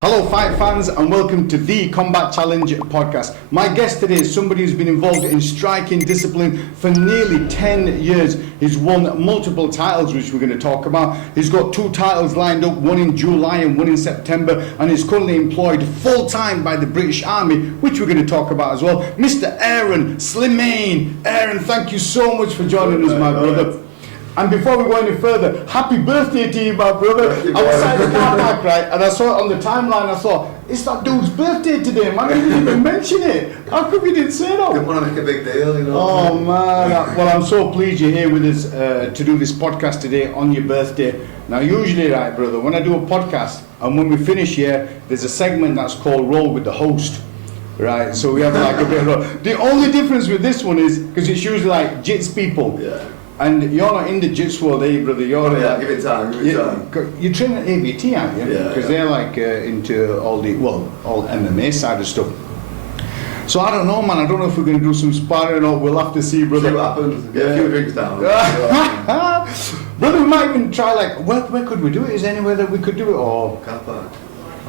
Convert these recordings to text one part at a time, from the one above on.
Hello fight fans and welcome to the Combat Challenge podcast. My guest today is somebody who's been involved in striking discipline for nearly 10 years. He's won multiple titles, which we're going to talk about. He's got 2 titles lined up, one in July and one in September, and he's currently employed full-time by the British Army, which we're going to talk about as well. Mr. Aaron Slimane. Aaron, thank you so much for joining us, my brother. And before we go any further, happy birthday to you, my brother. I was at the car park, right, and I saw it on the timeline. I thought, it's that dude's birthday today, man. You didn't even mention it. How come you didn't say that? Didn't want to make a big deal, you know. Oh, man. Well, I'm so pleased you're here with us to do this podcast today on your birthday. Now, usually, right, brother, when I do a podcast, and when we finish here, there's a segment that's called Roll with the Host. Right, so we have like a bit of... The only difference with this one is, because it's usually like jits people. Yeah. And you're not in the jits world, eh, brother? You're give it time, You train at ABT, aren't you? Yeah. Because they're like into all MMA side of stuff. So I don't know, man. I don't know if we're going to do some sparring or we'll have to see, brother. See what happens. Get a few drinks down. Brother, we might even try, like, where could we do it? Is there anywhere that we could do it? Or... Car park.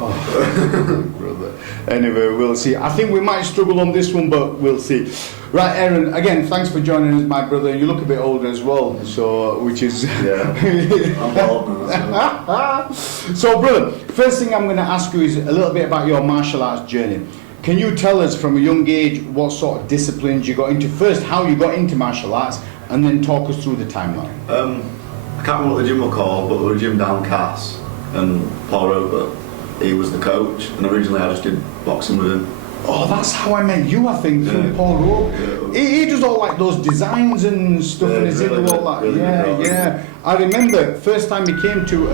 Oh, brother. Anyway, we'll see. I think we might struggle on this one, but we'll see. Right, Aaron, again, thanks for joining us, my brother. You look a bit older as well, so, which is... Yeah, I'm bald now. So, brother, first thing I'm going to ask you is a little bit about your martial arts journey. Can you tell us from a young age what sort of disciplines you got into? First, how you got into martial arts, and then talk us through the timeline. I can't remember what the gym was called, but there was a gym down Cass, and Paul Roper, he was the coach, and originally I just did boxing with him. Oh, that's how I met you, I think, through Paul Rope. Yeah. He does all like those designs and stuff, and he's into all that. Really yeah. I remember first time he came to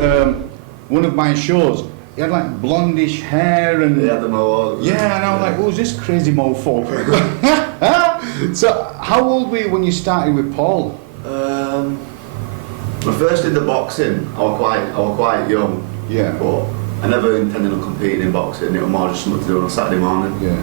one of my shows. He had like blondish hair and he had the mohawk. Yeah, and I was like, who's this crazy mofo? So, how old were you when you started with Paul? When I first did the boxing, I was quite young. Yeah. But I never intended on competing in boxing. It was more just something to do on a Saturday morning. Yeah.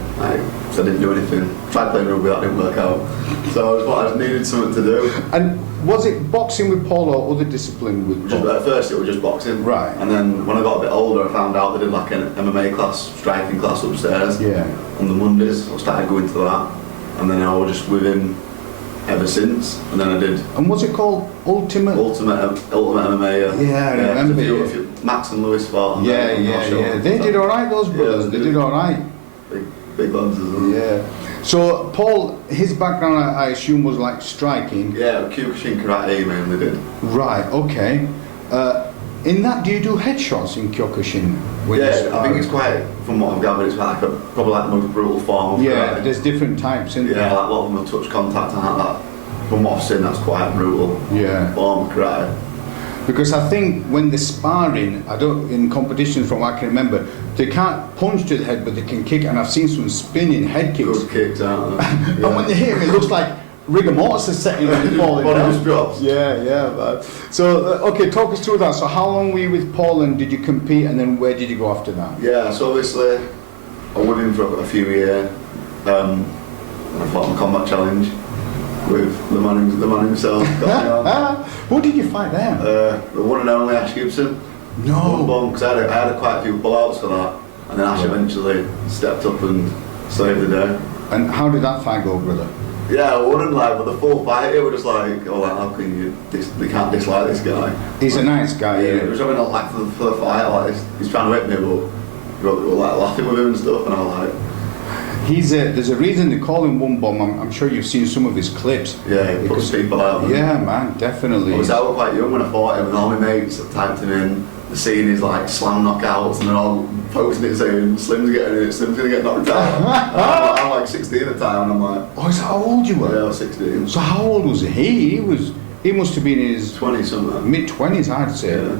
So I didn't do anything. Tried playing rugby, that didn't work out. So I just needed something to do. And was it boxing with Paul or other discipline with Paul? At first it was just boxing. Right. And then when I got a bit older, I found out they did like an MMA class, striking class upstairs. Yeah. On the Mondays, I started going to that. And then I was just with him ever since. And then I did... And what's it called? Ultimate MMA. Yeah, I remember. Max and Lewis fought. Yeah. They did alright, those brothers. They did alright. Big lads as well. Yeah. So Paul, his background, I assume, was like striking. Yeah, Kyokushin karate mainly did. Right. Okay. In that, do you do headshots in Kyokushin? Yeah, I think it's quite, from what I've gathered, it's probably like the most brutal form of karate. There's different types, isn't there? Yeah, like a lot of them will touch contact and like that. From what I've seen, that's quite brutal. Yeah. Form of karate. Because I think when they're sparring, in competitions from what I can remember, they can't punch to the head, but they can kick, and I've seen some spinning head kicks. Good kicks, aren't they? Yeah. And when they hit him, it looks like rigor mortis is setting and falling down. Just drops. Yeah, man. So, okay, talk us through that. So how long were you with Paul, and did you compete, and then where did you go after that? Yeah, so obviously, I was with him for a few years, and I fought my combat challenge with the man himself. Who did you fight there? The one and only Ash Gibson. No. Because I had quite a few pullouts for that, and then Ash eventually stepped up and saved the day. And how did that fight go, brother? Yeah, I wouldn't like, but the full fight, it was just like, how can you, they can't dislike this guy. He's a nice guy, yeah. He was having a like for the fight, like, he's trying to hit me, but we were like laughing with him and stuff, and I was like... There's a reason they call him One Bomb. I'm sure you've seen some of his clips. Yeah, he puts people out. Yeah, man, definitely. I was quite young when I fought him, and all my mates typed him in. The scene is like slam knockouts, and they're all posting it saying, Slim's getting it, Slim's going to get knocked out. I'm like 16 at the time, and I'm like... Oh, is that how old you were? Yeah, I was 16. So how old was he? He must have been in his... 20-something. Mid-20s, I'd say. Yeah.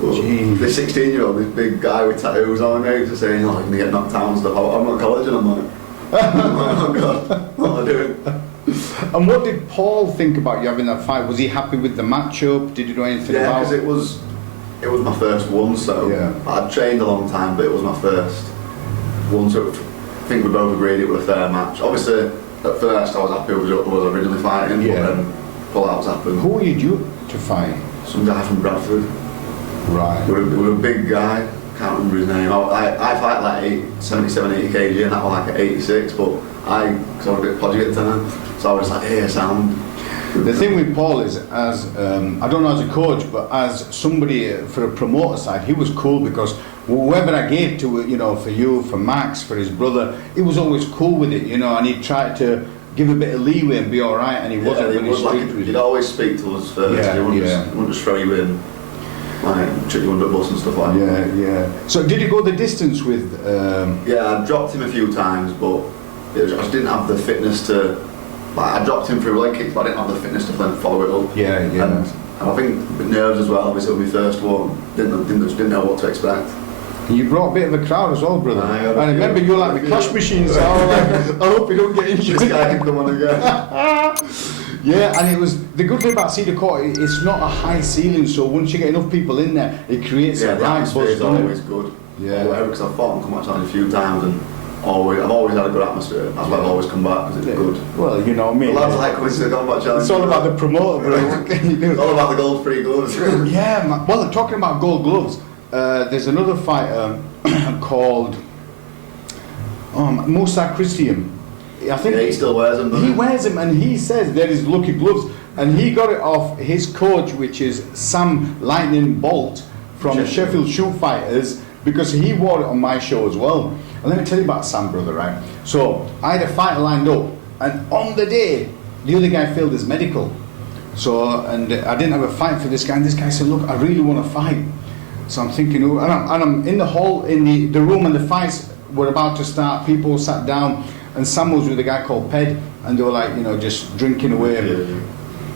Well, this 16-year-old, this big guy with tattoos on my mates are saying, you're going to get knocked out and stuff. I'm at college, and I'm like, oh God, what am I doing? And what did Paul think about you having that fight? Was he happy with the matchup? Did you do anything about it? Yeah, because it was my first one, so I'd trained a long time, but it was my first one, so I think we both agreed it was a fair match. Obviously, at first I was happy with what I was originally fighting, but then pull-outs happened. Who were you due to fight? Some guy from Bradford. Right. With a big guy, can't remember his name. I fight like 77, 80 kg, and that was like at 86, but because I was a bit podgy at the time, so I was like, hey, sound. The thing with Paul is, as I don't know as a coach, but as somebody for a promoter side, he was cool because whoever I gave to, you know, for you, for Max, for his brother, he was always cool with it, you know, and he tried to give a bit of leeway and be all right, and he wasn't really he'd always speak to us first. He wouldn't just throw you in, like chuck you under the bus and stuff like that. Yeah. So did you go the distance with? Yeah, I dropped him a few times, but I just didn't have the fitness to. Like, I dropped him through leg kicks, but I didn't have the fitness to then follow it up. Yeah. And I think with nerves as well. Obviously, with my first one, didn't know what to expect. You brought a bit of a crowd as well, brother. I remember you were like the clash machine, so I was like, I hope you don't get injured. This guy can come on again. Yeah, and it was the good thing about Cedar Court. It's not a high ceiling, so once you get enough people in there, it creates a right buzz. It's always good. Yeah, because I've fought and come back challenge a few times, and I've always had a good atmosphere. That's why I've always come back, because it's good. Well, you know me. The lads like coming to the combat challenge. It's all about the promoter, bro. What can you do? It's all about the gold-free gloves. Yeah, man. Well, talking about gold gloves, there's another fighter called Musa Christian. I think he still wears them. He wears them, and he says they're his lucky gloves, and he got it off his coach, which is Sam Lightning Bolt from Sheffield Shoot Fighters, because he wore it on my show as well. And let me tell you about Sam, brother, right? So I had a fight lined up, and on the day, the other guy failed his medical. So, and I didn't have a fight for this guy, and this guy said, look, I really want to fight. So I'm thinking, and I'm in the hall, in the room, and the fights were about to start. People sat down, and Sam was with a guy called Ped, and they were like, you know, just drinking away. And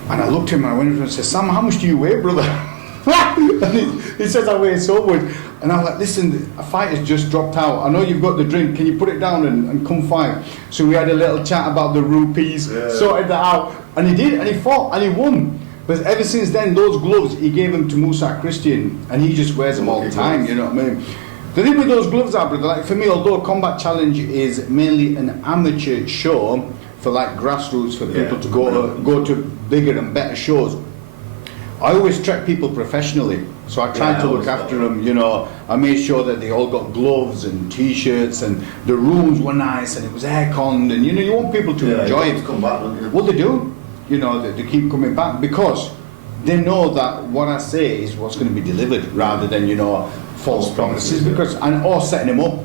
I looked at him, and I went over and said, Sam, how much do you weigh, brother? And he says I weigh so much. And I'm like, listen, a fight has just dropped out. I know you've got the drink. Can you put it down and come fight? So we had a little chat about the rupees, sorted that out. And he did, and he fought, and he won. But ever since then, those gloves, he gave them to Musa Christian, and he just wears them all the time, you know what I mean? The thing with those gloves are, brother, like for me, although Combat Challenge is mainly an amateur show for like grassroots, for people to go to bigger and better shows, I always track people professionally. So I tried to look after them, you know. I made sure that they all got gloves and t-shirts, and the rooms were nice, and it was air-conned, and you know, you want people to enjoy it. Come back, don't you? Well, they do. You know, they keep coming back because they know that what I say is what's going to be delivered, rather than, you know, false promises, because or setting them up.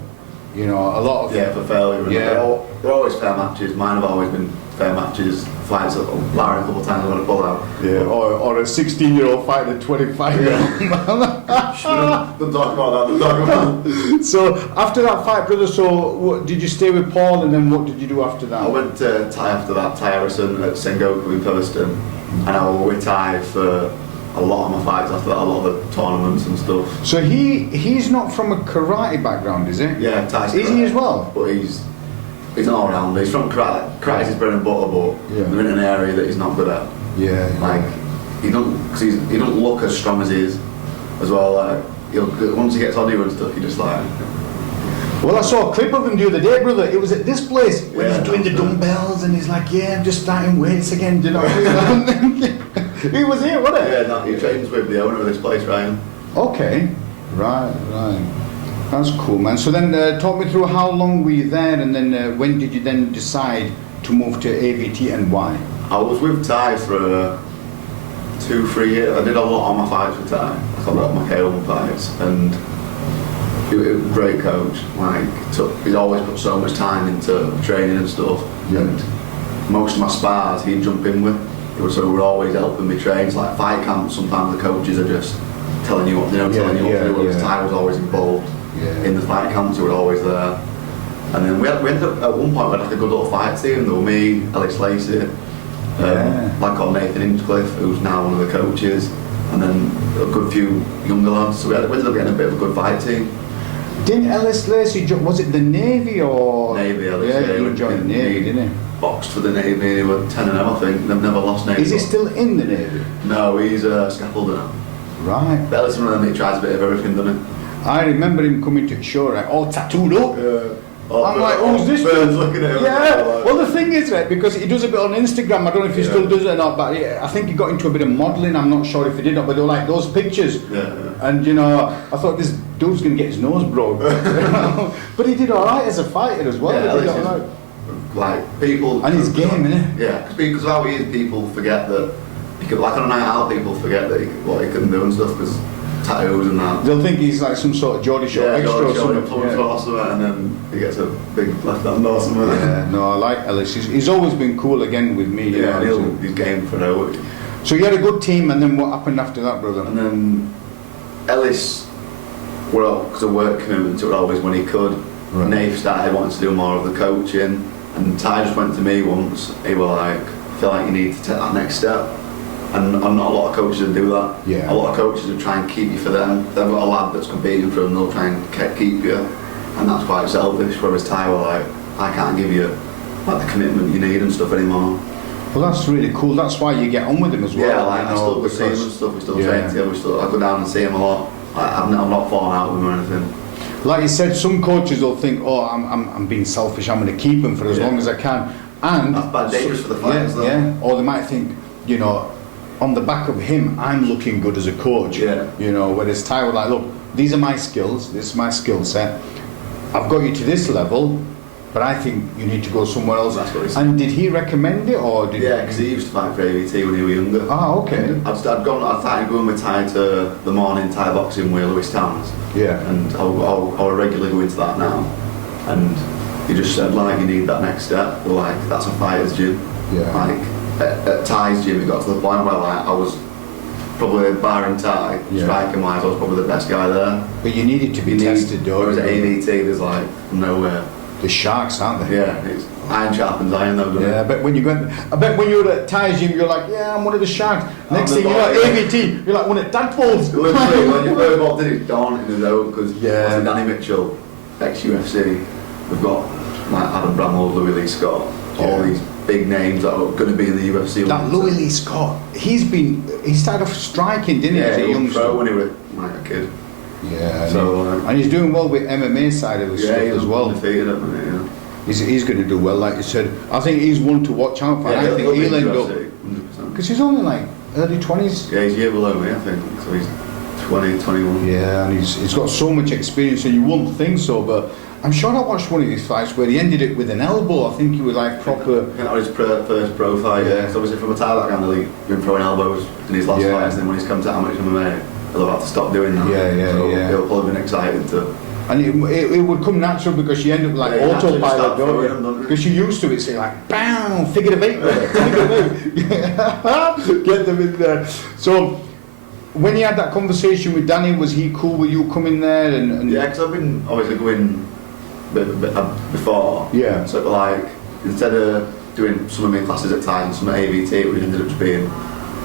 You know, a lot of for failure. They're always fair matches. Mine have always been fair matches. Fights that Larry a couple of times I want to pull out. Yeah, or a 16-year-old fighting a 25-year-old man. Don't talk about that. Don't talk about that. So after that fight, brother, so did you stay with Paul, and then what did you do after that? I went to Ty after that, Ty Harrison at Sengoku in Thurston, and I was with Ty for a lot of my fights after that, a lot of the tournaments and stuff. So he's not from a karate background, is he? Yeah, Ty's Is he as well? But he's an all-rounder. He's from karate. Karate's his bread and butter, but they're in an area that he's not good at. Yeah. Like, he don't look as strong as he is, as well. Like, once he gets on you and stuff, you just like. Well, I saw a clip of him the other day, brother. It was at this place when he's doing the dumbbells, and he's like, I'm just starting weights again, do you know? He was here, wasn't he? Yeah, no, he trains with the owner of this place, Ryan. Okay, right. That's cool, man. So then talk me through how long were you there, and then when did you then decide to move to AVT, and why? I was with Ty for 2-3 years. I did a lot of my fights with Ty, like a lot of my K1 fights, and he was a great coach. Like, he's always put so much time into training and stuff, and most of my spars he'd jump in with. So we're always helping me train. Like fight camps, sometimes the coaches are just telling you what, telling you what to do. Whereas Ty was always involved in the fight camps. He was always there. And then we ended up at one point we had like a good little fight team. There were me, Alex Lacey, lad called Nathan Hinchcliffe, who's now one of the coaches, and then a good few younger lads. So we ended up getting a bit of a good fight team. Didn't Ellis Lacey, was it the Navy or? Navy, Ellis. Yeah, he joined the Navy, didn't he? Boxed for the Navy, they were 10-0, I think. They've never lost Navy. Is he still in the Navy? No, he's a scaffolder now. Right. But Ellis is one of them, he tries a bit of everything, doesn't he? I remember him coming to the show, right, all tattooed up. I'm like, who's this? Birds looking at him. Yeah. Like, Well, the thing is, right, because he does a bit on Instagram. I don't know if he still does it or not, but I think he got into a bit of modelling. I'm not sure if he did or not, but they were like those pictures. Yeah. And you know, I thought this dude's gonna get his nose broke. But he did all right as a fighter as well. Yeah, He did all right. like people. And he's game, innit? Yeah, because how he is, people forget that. He could, like on a night out, people forget that what he can do and stuff because tattoos and that. They'll think he's like some sort of Geordie Shore extra or something. And then he gets a big left hand or something. Yeah, no, I like Ellis. He's always been cool again with me. Yeah, he's game for now. So you had a good team, and then what happened after that, brother? And then Ellis, well, because of work commitment, took it always when he could. Right. Nave started wanting to do more of the coaching, and Ty just went to me once. He was like, I feel like you need to take that next step. And not a lot of coaches that do that. Yeah. A lot of coaches will try and keep you for them. If they've got a lad that's competing for them, they'll try and keep you. And that's quite selfish, whereas Ty were like, I can't give you like the commitment you need and stuff anymore. Well, that's really cool. That's why you get on with him as well. Yeah, like you I still go see him and stuff, we still train together, I go down and see him a lot. Like, I'm not falling out with him or anything. Like you said, some coaches will think, oh, I'm being selfish, I'm going to keep him for as long as I can. And that's bad, dangerous for the fighters though. Yeah, or they might think, you know, on the back of him, I'm looking good as a coach. Yeah. You know, whereas Ty was like, look, these are my skills, this is my skill set. I've got you to this level, but I think you need to go somewhere else. That's what he said. And did he recommend it, or did? Yeah, because he used to fight for AVT when he was younger. Ah, okay. I started going with Ty to the morning Thai boxing with Lewis Towns. Yeah. And I'll regularly go into that now. And he just said, like, you need that next step. We're like, that's a fighter's gym. Yeah. Like, at Ty's gym, it got to the point where like I was probably barring Ty, striking wise, I was probably the best guy there. But you needed to be tested, though. Whereas at AVT, there's like nowhere. The sharks, aren't they? Yeah, it's iron sharpens iron though, doesn't it? Yeah, I bet when you were at Ty's gym, you're like, yeah, I'm one of the sharks. Next thing you know, AVT, you're like one of Tadpoles. Literally, when you first walked in, it's dawn in his own because Yeah. Danny Mitchell, ex-UFC, we've got like Adam Bramwell, Louis Lee Scott, all these big names that are going to be in the UFC. That Louis Lee Scott, he started off striking, didn't he? Yeah, as a he young was pro when he was like a kid. Yeah, So, and he's doing well with MMA side of the stuff he's as well. undefeated at the minute, yeah. He's going to do well, like you said. I think he's one to watch out for. Yeah, I think he'll end up 100%. because he's only like early 20s. Yeah, he's a year below me, I think. So he's 20, 21. Yeah, and he's got so much experience, and you wouldn't think so, but I'm sure I watched one of his fights where he ended it with an elbow. I think he was like proper. I think that was his first pro fight, yeah. Because obviously from a Thai background, he's been throwing elbows in his last fights, and then when he's come to amateur MMA, he'll have to stop doing that. He'll probably been excited to. And it would come natural because you end up like autopilot, don't you? Because you're used to it, so you're like, bam, figure of eight, get them in there. So, when you had that conversation with Danny, was he cool with you coming there? And Yeah, because I've been obviously going before. Yeah. So like, instead of doing some of my classes at Thai and some at AVT, it ended up just being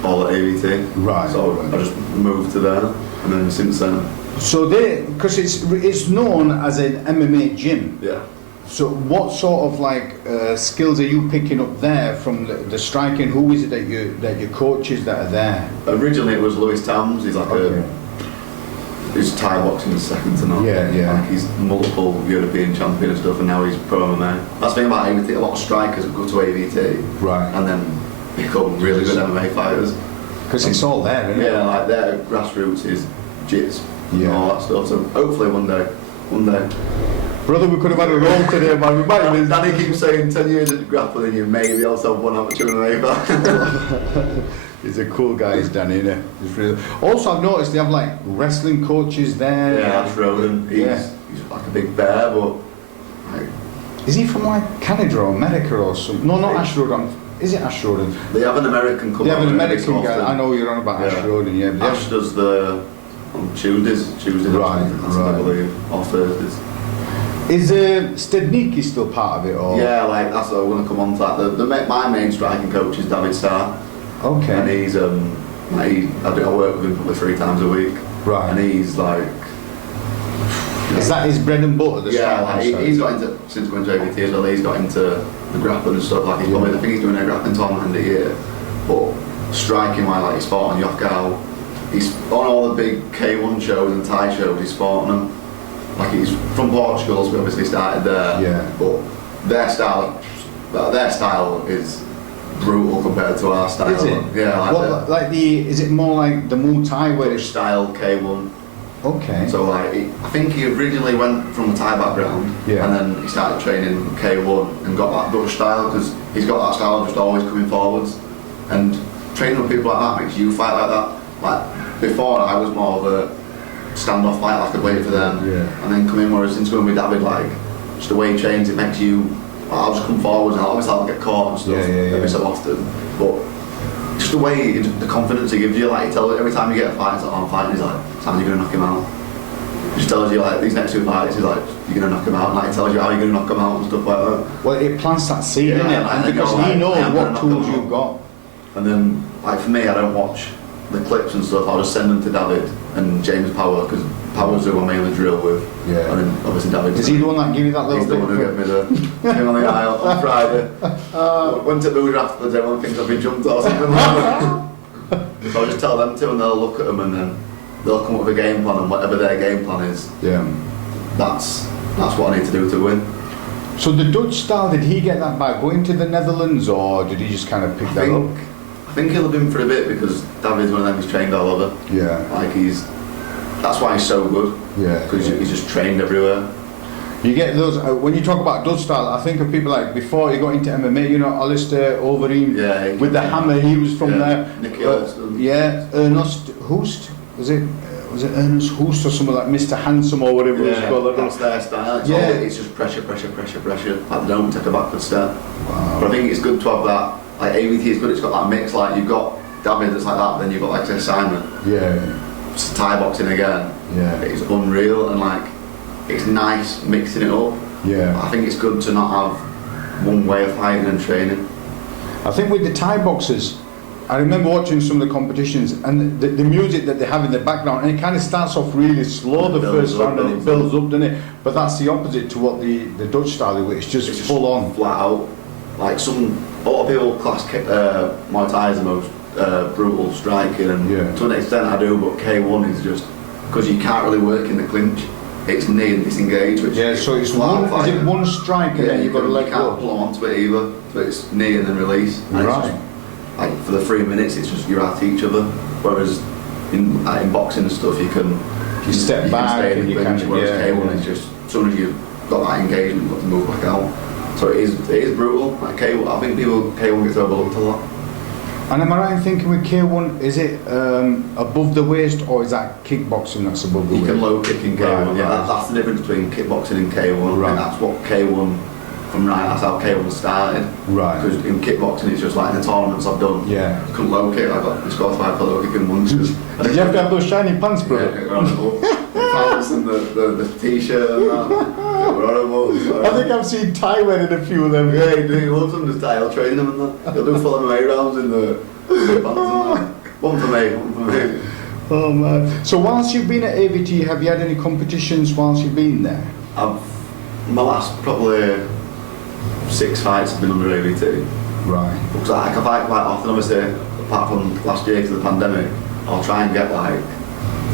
all at AVT. Right. So I just moved to there, and then since then. So because it's known as an MMA gym. Yeah. So what sort of like skills are you picking up there from the striking? Who is it that your coaches that are there? Originally it was Lewis Tams. He's like he's Thai boxing second to none. Yeah. Like he's multiple European champion and stuff, and now he's pro MMA. That's the thing about AVT. A lot of strikers go to AVT, right, and then become really good MMA fighters. Because it's all there, isn't it? Yeah, like their grassroots is jits. Yeah. And all that stuff. So hopefully one day. Brother, we could have had a roll today, man. We might have been. Danny keeps saying 10 years of grappling, you maybe also have one amateur MMA fight. He's a cool guy, is Danny, isn't he? He's really. Also, I've noticed they have like wrestling coaches there. Yeah, Ash Roden. He's like a big bear, but. Like, is he from like Canada or America or something? No, not Ash Roden. Is it Ash Roden? They have an American couple. They have an American guy. I know you're on about Ash Roden, yeah. Ash does on Tuesdays, right, I believe, or Thursdays. Is Stednicki still part of it, or? Yeah, like that's what I want to come on to that. My main striking coach is David Starr. Okay. And he's I work with him probably 3 times a week. Right. And he's like. Is that his bread and butter? Yeah, like he's got into, since going to AVT as well, he's got into the grappling and stuff. Like he's probably, I think he's doing a grappling tournament a year. But striking wise, like he's fought on Yokkao. He's on all the big K1 shows and Thai shows, he's fought on them. like he's from Portugal, so we obviously started there. Yeah. But their style is brutal compared to our style. Is it? Yeah. Is it more like the Muay Thai where Dutch it's style K1. okay? So I think he originally went from a Thai background, Yeah. and then he started training K1 and got that Dutch style because he's got that style of just always coming forwards. And training with people like that makes you fight like that. Like before, I was more of a stand-off fight, like I could wait for them, Yeah. and then come in. Whereas since going with David, like just the way he trains, it makes you. I'll just come forwards, and obviously I'll get caught and stuff every so often, but just the way, the confidence he gives you, like he tells every time you get a fight, it's like, oh, I'm fighting, he's like, Sam, you're gonna knock him out. He just tells you like these next 2 fights, he's like, you're gonna knock him out, and like he tells you how you're gonna knock him out and stuff like that. Well, it plants that seed, Yeah, doesn't it? and And then because you're he like, knows yeah, I'm what gonna knock tools them out. you've got. And then, like for me, I don't watch the clips and stuff. I'll just send them to David and James Power because Power's who I mainly drill with. Yeah. And then obviously David. Is he the one that give you that little He's the bit? one who gave me the him on the aisle on Friday. Went to Boozer afterwards. Everyone thinks I've been jumped or something like that. So I'll just tell them to, and they'll look at them, and then they'll come up with a game plan, and whatever their game plan is, Yeah. that's what I need to do to win. So the Dutch style, did he get that by going to the Netherlands, or did he just kind of pick that up? I think he'll have been for a bit because David's one of them who's trained all over. Yeah. Like that's why he's so good. Yeah. Because he's just trained everywhere. You get those, when you talk about Dutch style, I think of people like before he got into MMA, you know, Alistair Overeem, with the hammer, he was from there. Nicky Holston. Yeah, Ernest Hoost, was it Ernest Hoost or something like Mr. Handsome or whatever it's called? That's their style. It's just pressure. Like they don't take a backward step. Wow. But I think it's good to have that. Like AVT is good. It's got that mix. Like you've got David that's like that, then you've got like say Simon. Yeah. Thai boxing again. Yeah. It's unreal and like it's nice mixing it up. Yeah. I think it's good to not have one way of fighting and training. I think with the Thai boxers, I remember watching some of the competitions and the music that they have in the background, and it kind of starts off really slow the first round and it builds up, doesn't it? But that's the opposite to what the Dutch style is, it's just full on. Flat out. Like a lot of people class Muay Thai as the most brutal striking, and to an extent I do, but K1 is just, because you can't really work in the clinch, it's knee and disengage, which so it's one strike and then you've got to let go. You can't pull onto it either, so it's knee and then release. And right. It's just, like for the 3 minutes, it's just you're at each other. Whereas in boxing and stuff, you can step back stay in and the you clinch. can. Whereas K1 is just as soon as you've got that engagement, you've got to move back out. So it is brutal. Like K1, I think K1 gets overlooked a lot. And am I right in thinking with K1, is it above the waist, or is that kickboxing that's above the waist? You can low kick in K1. Right, Yeah, that's the difference between kickboxing and K1. Right. And that's what K1 that's how K1 started. Right. Because in kickboxing, it's just like in the tournaments I've done. Yeah. I couldn't low kick. I got disqualified for low kicking once. Did you have to have those shiny pants, brother? Yeah, horrible. The pants and the t-shirt and that. They were horrible. I think I've seen Ty wearing a few of them. Yeah, he loves them. Just I'll train them and that. He'll do full MMA rounds in the pants and that. One for me. Oh man. So whilst you've been at AVT, have you had any competitions whilst you've been there? My last probably 6 fights have been under AVT. Right. Because I fight quite often, obviously, apart from last year because of the pandemic, I'll try and get like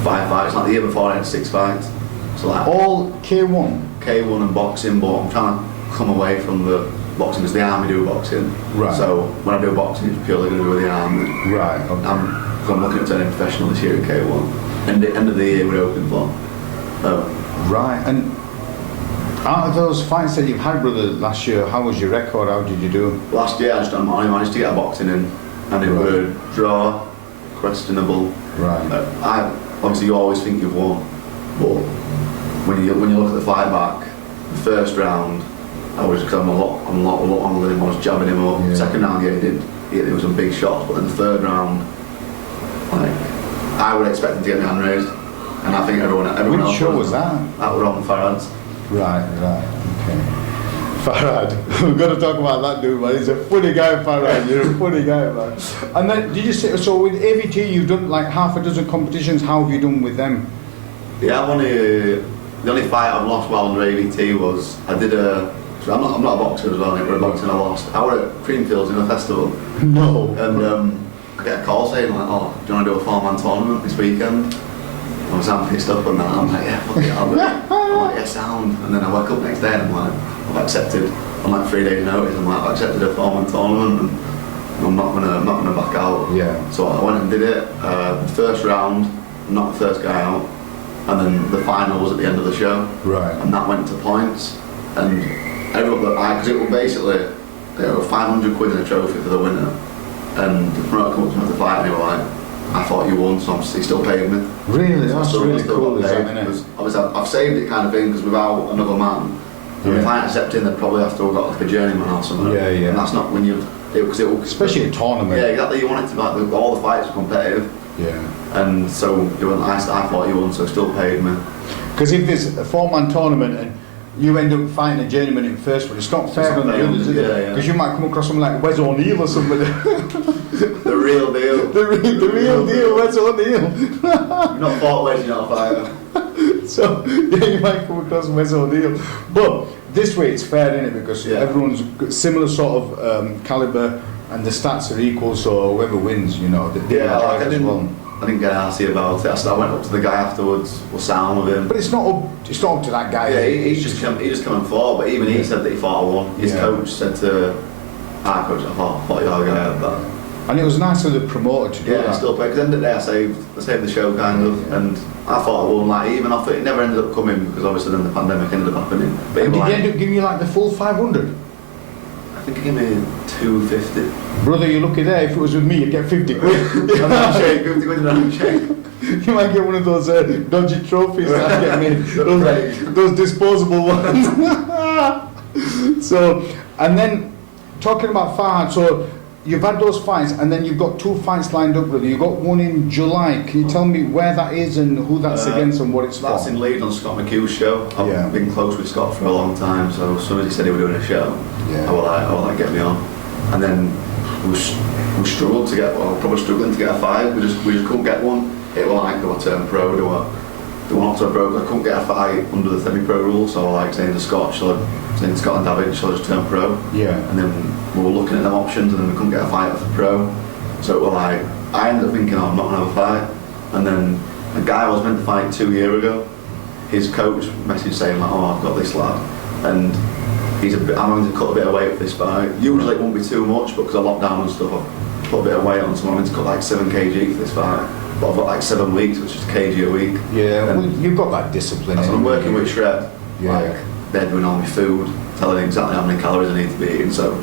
5 fights. Like the year before I had 6 fights. So like all K1? K1 and boxing, but I'm trying to come away from the boxing because the army do boxing. Right. So when I do boxing, it's purely going to do with the army. Right. Okay. I'm looking at turning professional this year at K1. And the end of the year we're hoping for. Right. And out of those fights that you've had, brother, last year, how was your record? How did you do? Last year I only managed to get a boxing in, and it was a draw, questionable. Right. Obviously you always think you've won, but when you look at the fight back, the first round, I'm a lot longer than him. I was jabbing him up. Yeah. Second round, there was some big shots, but then the third round, like I would expect him to get my hand raised, and I think everyone Which else. show was that? That was on Farad's. Right, okay. Farad, we've got to talk about that dude, man. He's a funny guy, Farad. You're a funny guy, man. And then, did you say, so with AVT, you've done like half a dozen competitions. How have you done with them? Yeah, the only fight I've lost while under AVT was I'm not a boxer as well. I was boxing I lost. I was at Creamfields in a festival. No. And I get a call saying like, "Oh, do you want to do a 4-man tournament this weekend?" I was I'm pissed up on that. I'm like, yeah, fuck it, I'll do it. I'm like, yeah, sound. And then I woke up next day and I'm like, I've accepted. On like 3 days notice, I'm like, I've accepted a formal tournament and I'm not gonna back out. Yeah. So I went and did it. The first round, knocked the first guy out, and then the final was at the end of the show. Right. And that went to points, and everyone because it was basically there were 500 quid in a trophy for the winner, and the promoter came up to me after the fight and he was like, I thought you won, so he still paid me. Really? So That's really cool, isn't it? Because obviously I've saved it kind of thing, because without another man, if I accept in, they'd probably have to have got like a journeyman or something. Yeah, yeah. And that's not when you've... Especially a tournament. Yeah, exactly. You want it to be like all the fights are competitive. Yeah. And so I thought you won, so still paid me. Because if there's a 4-man tournament and you end up fighting a journeyman in first one, it's not fair on the others, is it? Because you might come across someone like Wes O'Neill or somebody. The real deal. the real deal, Wes O'Neill. You've not fought Wes, you're not a fighter. So, yeah, you might come across Wes O'Neill. But this way it's fair, isn't it? Because everyone's got similar sort of calibre and the stats are equal, so whoever wins, you know, I didn't get arsey about it. I went up to the guy afterwards, was sound with him. But it's not up to that guy. Yeah, he just came and fought, but even he said that he thought I won. His coach said to our coach, I thought your guy had that. And it was nice of the promoter to do that. Yeah, still play, because at the end of the day I saved the show kind of, and I thought I won, like even off it never ended up coming, because obviously then the pandemic ended up happening. But and did he end up giving you like the full 500? I think he gave me 250. Brother, you're lucky there. If it was with me, you'd get 50 quid. 50 quid in a handshake. You might get one of those dodgy trophies that I get made. Those disposable ones. So, and then talking about Farhad, so you've had those fights, and then you've got 2 fights lined up, brother. You've got one in July. Can you tell me where that is and who that's against and what it's for? That's in Leeds on Scott McHugh's show. I've been close with Scott for a long time, so as soon as he said he was doing a show, I was like, get me on. And then we struggled to get, probably struggling to get a fight. We just couldn't get one. It was like, do I turn pro, do I not turn pro? I couldn't get a fight under the semi-pro rules, so I was like saying to Scott, saying Scott and David, shall I just turn pro? Yeah. And then we were looking at them options, and then we couldn't get a fight for pro. So it was like, I ended up thinking, I'm not going to have a fight. And then a guy I was meant to fight 2 years ago, his coach messaged saying like, I've got this lad, and I'm going to cut a bit of weight for this fight. Usually it won't be too much, but because of lockdown and stuff, I've put a bit of weight on, so I'm going to cut like 7 kg for this fight. But I've got like 7 weeks, which is a kg a week. Yeah, well, you've got that discipline. So I'm working with Shred. Like, they're doing all my food, telling exactly how many calories I need to be eating. So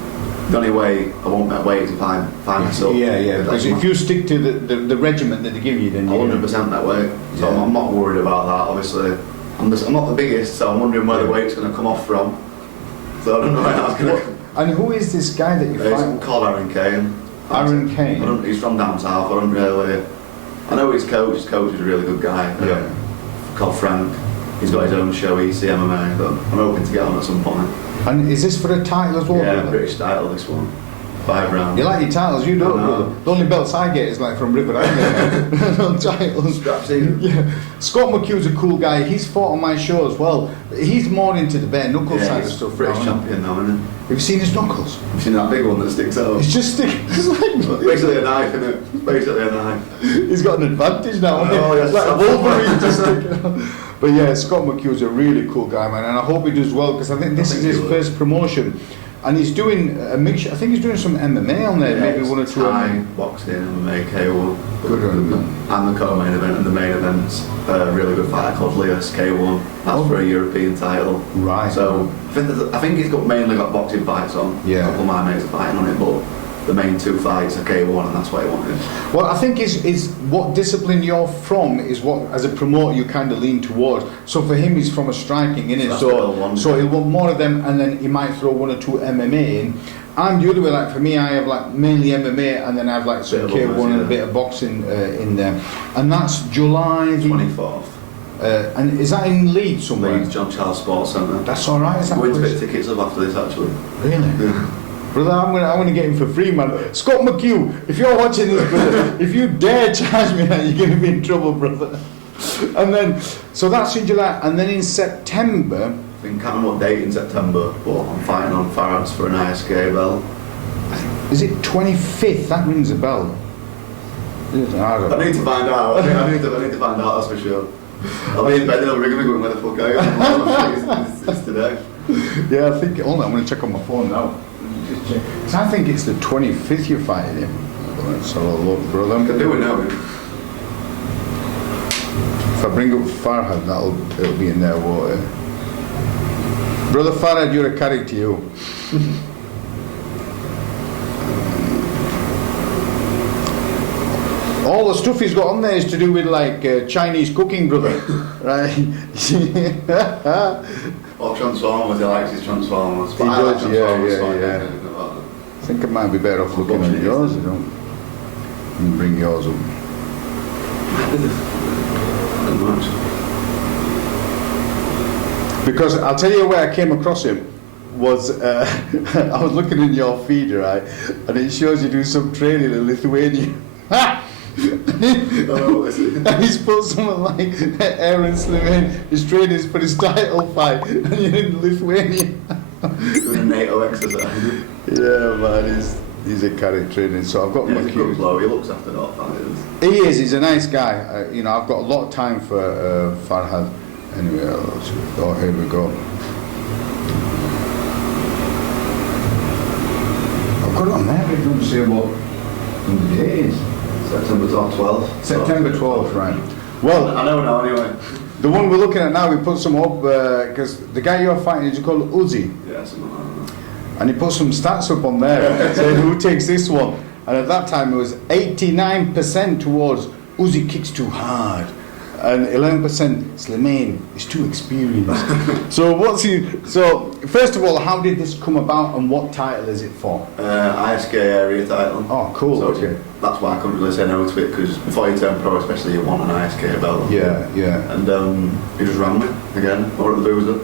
the only way I won't get weight is if I find myself. Yeah. Because if you stick to the regiment that they give you, then 100% that way. So I'm not worried about that. Obviously, I'm not the biggest, so I'm wondering where the weight's going to come off from. So I don't know where that's going to come. And who is this guy that you fight? He's called Aaron Kane. Aaron Kane? He's from down south. I know his coach. His coach is a really good guy. Called Frank. He's got his own show, ISKA, but I'm hoping to get on at some point. And is this for a title as well? Yeah, British title, this one. 5 rounds. You like your titles, you don't, brother. The only belts I get is like from River Island. No titles. Yeah. Scott McHugh's a cool guy. He's fought on my show as well. But he's more into the bare knuckle side of stuff. British champion now, isn't he? Have you seen his knuckles? Have you seen that big one that sticks out? It's just sticking. It's like basically a knife, isn't it? It's basically a knife. He's got an advantage now, hasn't he? It's like a Wolverine just sticking out. But yeah, Scott McHugh's a really cool guy, man, and I hope he does well, because I think this is his first promotion. And he's doing a mixture. I think he's doing some MMA on there, maybe 1 or 2. Thai, boxing, MMA, KO. Good on him. And the co-main event, and the main event's a really good fighter called ISKA. That's for a European title. Right. So I think he's mainly got boxing fights on. Yeah. A couple of my mates are fighting on it, but the main 2 fights are K1, and that's what he wanted. Well, I think is what discipline you're from is what, as a promoter, you kind of lean towards. So for him, he's from a striking, innit? So he'll want more of them, and then he might throw 1 or 2 MMA in. I'm the other way. Like for me, I have like mainly MMA, and then I have like some K1 and a bit of boxing in there. And that's July 24th. And is that in Leeds somewhere? Leeds, John Charles Sports Centre. That's all right. Is that we're going to pick tickets up after this, actually. Really? Yeah. Brother, I'm gonna get him for free, man. Scott McHugh, if you're watching this, brother, if you dare charge me that, you're gonna be in trouble, brother. And then, so that's in July, and then in September. I think can't remember what date in September, but I'm fighting on Farhad's for an ISKA belt. Is it 25th? That rings a bell. I need to find out. I need to find out, that's for sure. I'll be in bed and I'm ringing me going, where the fuck are you? It's today. Yeah, I think, hold on, I'm going to check on my phone now. Just check. 'Cause I think it's the 25th you're fighting him. Let's have a look, brother. I can do it now. If I bring up Farhad, it'll be in there, won't it? Brother Farhad, you're a character, you. All the stuff he's got on there is to do with like Chinese cooking, brother. Right? Or Transformers, he likes his Transformers. He does, yeah. I think it might be better off looking at yours, you know. And bring yours up. Because I'll tell you where I came across him was I was looking in your feed, right, and it shows you do some training in Lithuania. And he's put someone like Aaron Slimane, his trainers for his title fight, and you're in Lithuania. Doing a NATO exercise. Yeah, man, he's a character training, so I've got my cues. He looks after that fighters. He is, he's a nice guy. You know, I've got a lot of time for Farhad. Anyway, here we go. I've got it on there, but it doesn't say what the day is. September 12th. September 12th, right. Well, I know now anyway. The one we're looking at now, we put some up, because the guy you're fighting is called Uzi. Yeah, something like that. And he put some stats up on there, saying who takes this one. And at that time it was 89% towards Uzi kicks too hard. And 11% Slimane is too experienced. So first of all, how did this come about and what title is it for? ISKA area title. Oh, cool. So okay. That's why I couldn't really say no to it, because before you turn pro, especially, you want an ISKA belt. Yeah. And he just rang me again. We're at the boozer.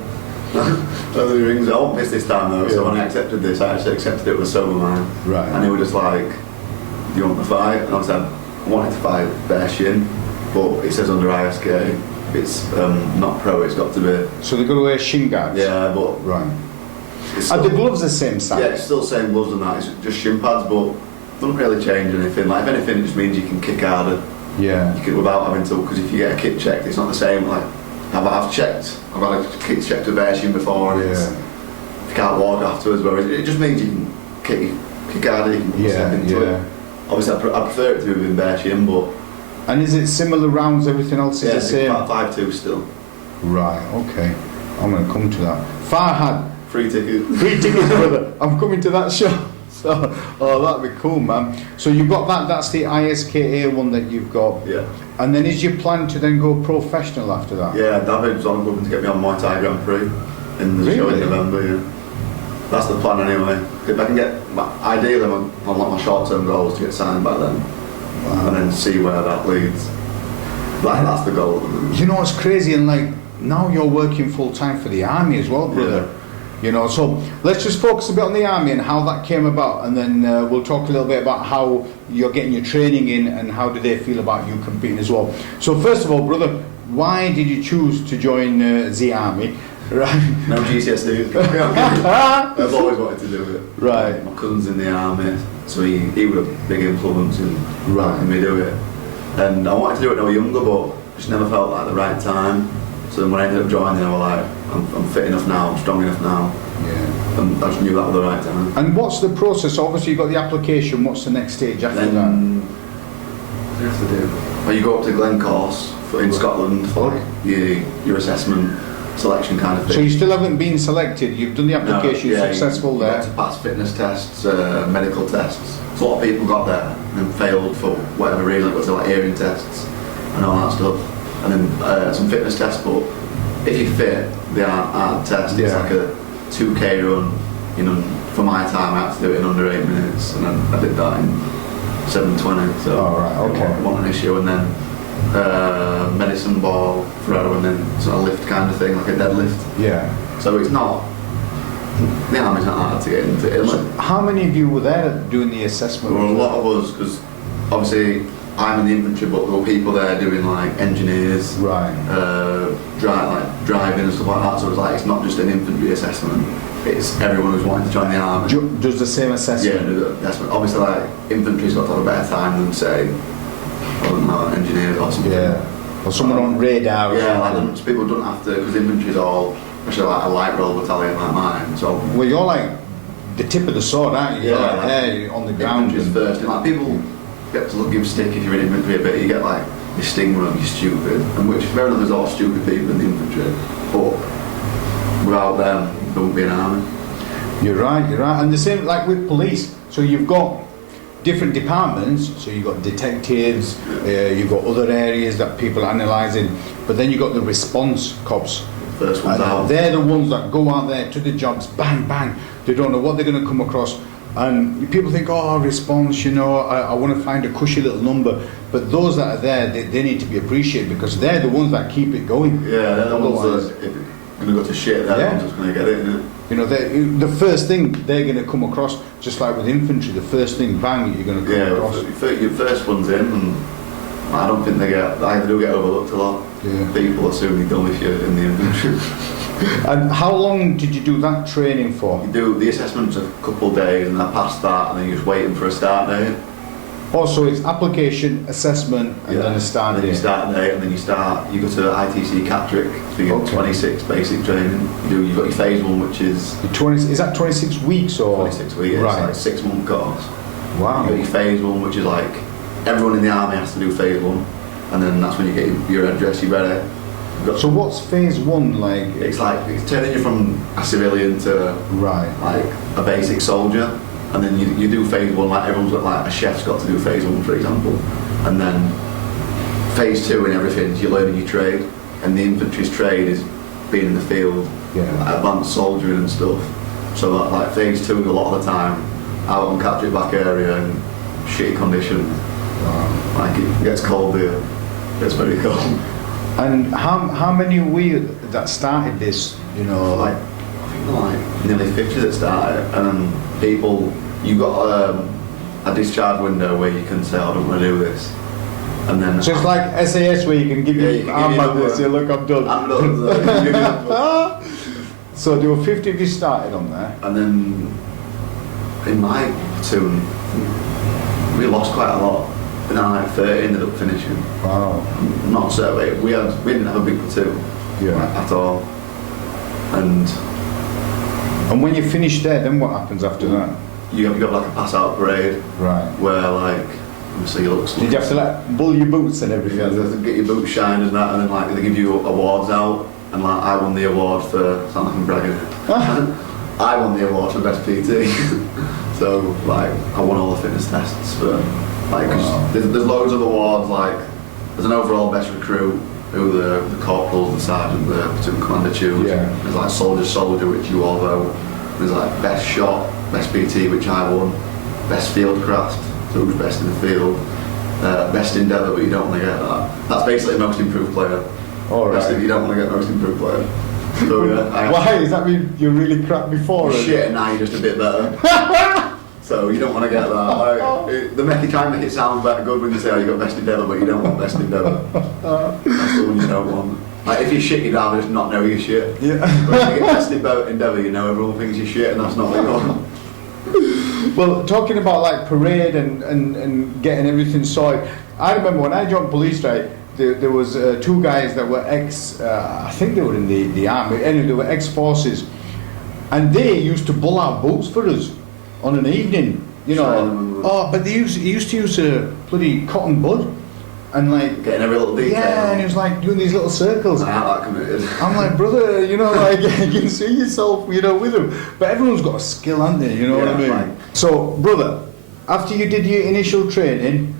So he rings. I won't miss this time though. Yeah. So when I accepted this, I actually accepted it with a sober mind. Right. And he was just like, "Do you want to fight?" And I said, "I wanted to fight bare shin, but it says under ISKA, it's not pro. It's got to be." So they're going to wear shin guards. Yeah, but right. Still, are the gloves the same size? Yeah, it's still the same gloves and that. It's just shin pads, but doesn't really change anything. Like, if anything, it just means you can kick harder. Yeah. You can, without having to, because if you get a kick checked, it's not the same. Like, I've had a kick checked with bare shin before, and it's, you can't walk afterwards. Whereas it just means you can kick harder. You can step into it. Obviously, I prefer it to be with bare shin, but. And is it similar rounds? Everything else is the same. Yeah, 5'2" still. Right. Okay. I'm going to come to that. Farhad. Free tickets. Free tickets, brother. I'm coming to that show. So, that'd be cool, man. So you've got that. That's the ISKA one that you've got. Yeah. And then is your plan to then go professional after that? Yeah, David's on looking to get me on Muay Thai Grand Prix in the show in November. Yeah. That's the plan anyway. If I can get, ideally, on like my short-term goals to get signed by then, and then see where that leads. That's the goal. You know, it's crazy, and like now you're working full time for the army as well, brother. Yeah. You know, so let's just focus a bit on the army and how that came about, and then we'll talk a little bit about how you're getting your training in and how do they feel about you competing as well. So first of all, brother, why did you choose to join the army? Right. No GCSE. I've always wanted to do it. Right. My cousin's in the army, so he was a big influence in making me do it. And I wanted to do it when I was younger, but just never felt like the right time. So then when I ended up joining, I was like, I'm fit enough now, I'm strong enough now. Yeah. And I just knew that was the right time. And what's the process? Obviously you've got the application, what's the next stage after that? What do you have to do? Well, you go up to Glencourse in Scotland for your assessment, selection kind of thing. So you still haven't been selected, you've done the application, you're successful there? You got to pass fitness tests, medical tests. So a lot of people got there and failed for whatever reason, it was like hearing tests and all that stuff. And then some fitness tests, but if you're fit, they aren't test. It's like a 2K run. You know, for my time, I had to do it in under 8 minutes, and then I did that in 7:20. So it wasn't an issue. And then medicine ball throw, and then sort of lift kind of thing, like a deadlift. Yeah. So it's not. The army's not hard to get into. So how many of you were there doing the assessment? There were a lot of us, because obviously I'm in the infantry, but there were people there doing like engineers, driving and stuff like that. So it's not just an infantry assessment; it's everyone who's wanting to join the army. Does the same assessment? Yeah, assessment. Obviously, like infantry's got to have a better time than say I don't know, engineers or something. Yeah. Or someone on radar. Or yeah, something. like people don't have to, because infantry's all, especially like a light rail battalion like mine. So well, you're like the tip of the sword, aren't you? Yeah, You're like there on the ground. Infantry's first, and like people get to give stick if you're in infantry a bit. You get like your stigma of you're stupid, and which fair enough, there's all stupid people in the infantry, but without them, there wouldn't be an army. You're right. And the same like with police. So you've got different departments. So you've got detectives, you've got other areas that people are analysing, but then you've got the response cops. First ones out. They're the ones that go out there to the jobs, bang, bang. They don't know what they're going to come across. And people think, oh, response, I want to find a cushy little number. But those that are there, they need to be appreciated because they're the ones that keep it going. Yeah, they're the ones that, if you're going to go to shit, they're the ones that's going to get it, isn't it? The first thing they're going to come across, just like with infantry, the first thing, bang, you're going to come across. Your first one's in, and I don't think they do get overlooked a lot. Yeah. People assume you're done if you're in the infantry. And how long did you do that training for? You do the assessments a couple of days, and I passed that, and then you're just waiting for a start date. Oh, so it's application, assessment, and then a start date. You start date, and then you go to ITC Catrick for your 26 basic training. You've got your phase 1, which is... Is that 26 weeks or...? 26 weeks, right. It's like a 6-month course. Wow. You've got your phase 1, which is like, everyone in the army has to do phase 1, and then that's when you get your address, you're ready. So what's phase 1 like? It's like, it's turning you from a civilian to like a basic soldier. And then you do phase 1, like everyone's got, like a chef's got to do phase 1, for example. And then phase 2 and everything, you're learning your trade. And the infantry's trade is being in the field, like advanced soldiering and stuff. So like phase 2 a lot of the time, out on Catrick back area in shitty conditions. Wow. Like it gets cold here, it's very cold. And how many were you that started this, Like, I think like nearly 50 that started, and then people, you got a discharge window where you can say, I don't want to do this. And then so it's like SAS where you can give your armband and say, look, I'm done. I'm done. So there were 50 of you started on there. And then in my platoon, we lost quite a lot. And then like 30 ended up finishing. Wow. I'm not certain, we didn't have a big platoon at all. And when you finish there, then what happens after that? You have like a pass out parade. Right. Where like, obviously you look... Did you have to like bull your boots and everything? Yeah, get your boots shined and that, and then like they give you awards out, and like I won the award for, sound like I'm bragging here. I won the award for best PT. So like I won all the fitness tests for like, there's loads of awards, like there's an overall best recruit, who the corporals, the sergeant, the platoon commander choose. Yeah. There's like soldier, which you all vote. There's like best shot, best PT, which I won. Best field craft, so who's best in the field. Best Endeavour, but you don't want to get that. That's basically most improved player. All right. You don't want to get most improved player. So yeah. Why? Does that mean you're really crap before? Shit, and now you're just a bit better. So you don't want to get that. Like, they try and make it sound better good when you say, oh, you got best Endeavour, but you don't want best Endeavour. That's the one you don't want. Like if you're shit, you'd rather just not know you're shit. Yeah. But if you get best Endeavour, you know everyone thinks you're shit, and that's not what you want. Well, talking about like parade and getting everything sorted, I remember when I joined police, right, there was 2 guys that were I think they were in the army, anyway, they were ex-forces, and they used to bull out boats for us on an evening, but they used to use a bloody cotton bud, and like getting every little detail. Yeah, and he was like doing these little circles. I ain't that committed. I'm like, brother, like you can see yourself, with them. But everyone's got a skill, haven't they? You know what I mean? Like, so, brother, after you did your initial training,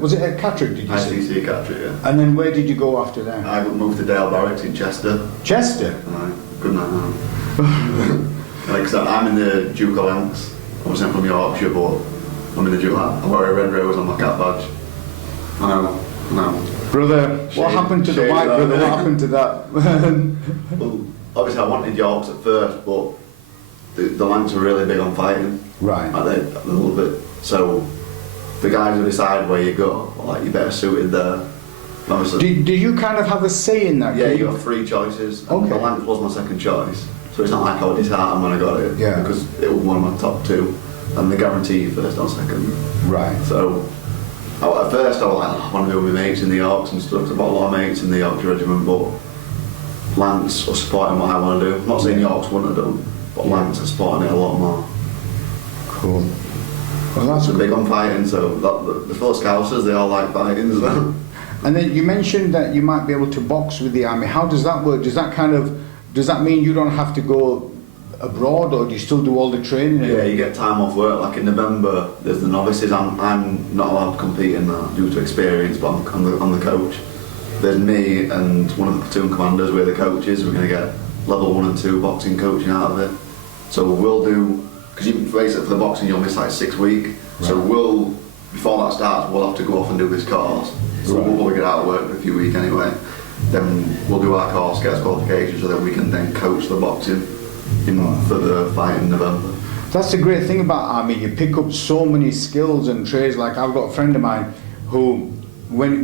was it at Catrick? Did you say? ISKA Catrick, yeah. And then where did you go after that? I moved to Dale Barracks in Chester. Chester? Good night now. Like, so I'm in the Duke of Lancs. Obviously I'm from Yorkshire, but I'm in the Duke. I wear a red rose on my cap badge. No. Brother, what happened to the white brother? What happened to that? Well, obviously I wanted Yorks at first, but the Lancs were really big on fighting. Right. Like a little bit. So the guys who decide where you go, like you better suited there. Do you kind of have a say in that? Yeah, you got 3 choices. Okay. The Lancs was my second choice. So it's not like I was disheartened when I got it, because it was one of my top 2, and they guarantee you first or second. Right. So At first I was like, I want to go with my mates in the Yorks and stuff. I've got a lot of mates in the Yorkshire Regiment, but Lance are supporting what I want to do. I'm not saying Yorks wouldn't have done, but Lance are supporting it a lot more. Cool. Well, that's big on fighting, so the fellow Scousers, they all like fighting as well. And then you mentioned that you might be able to box with the army. How does that work? Does that mean you don't have to go abroad, or do you still do all the training? Yeah, you get time off work. Like in November, there's the novices. I'm not allowed to compete in that due to experience, but I'm the coach. There's me and one of the platoon commanders. We're the coaches. We're going to get level 1 and 2 boxing coaching out of it. So we'll do, because you basically for the boxing you'll miss like 6 weeks. Right. So before that starts, we'll have to go off and do this course. So we'll probably get out of work for a few weeks anyway. Then we'll do our course, get us qualifications, so that we can then coach the boxing for the fight in November. That's the great thing about army. You pick up so many skills and trades. Like I've got a friend of mine who,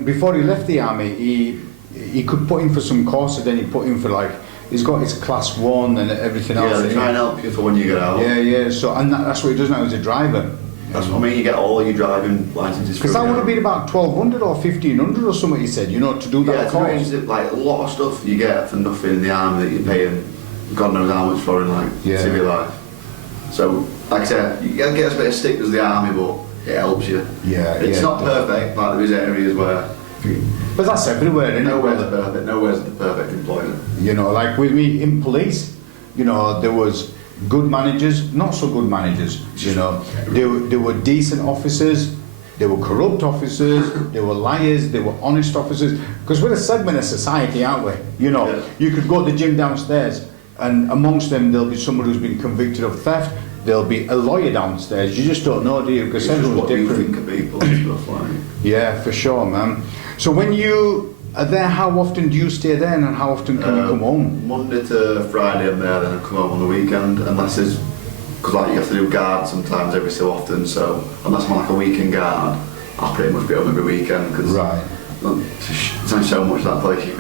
before he left the army, he could put in for some courses. Then he put in for he's got his class 1 and everything else. Yeah, they try and help you for when you get out. Yeah. So that's what he does now as a driver. That's what I mean. You get all your driving licenses. Because that would have been about 1,200 or 1,500 or something. He said, to do that course. Yeah, like a lot of stuff you get for nothing in the army that you're paying God knows how much for in civil life. So, like I said, you get a bit of stick as the army, but it helps you. Yeah, it's not perfect. Like there is areas where. But that's everywhere, isn't it? Nowhere's perfect. Nowhere's the perfect employer. Like with me in police, there was good managers, not so good managers. There were decent officers, there were corrupt officers, there were liars, there were honest officers. Because we're a segment of society, aren't we? You could go to the gym downstairs, and amongst them there'll be someone who's been convicted of theft. There'll be a lawyer downstairs. You just don't know, do you? Because everyone's different. You think of people and stuff like. Yeah, for sure, man. So when you are there, how often do you stay there, and how often can you come home? Monday to Friday I'm there, then I come home on the weekend, unless it's because you have to do guard sometimes every so often. So unless I'm like a weekend guard, I'll pretty much be home every weekend because there's only so much that place you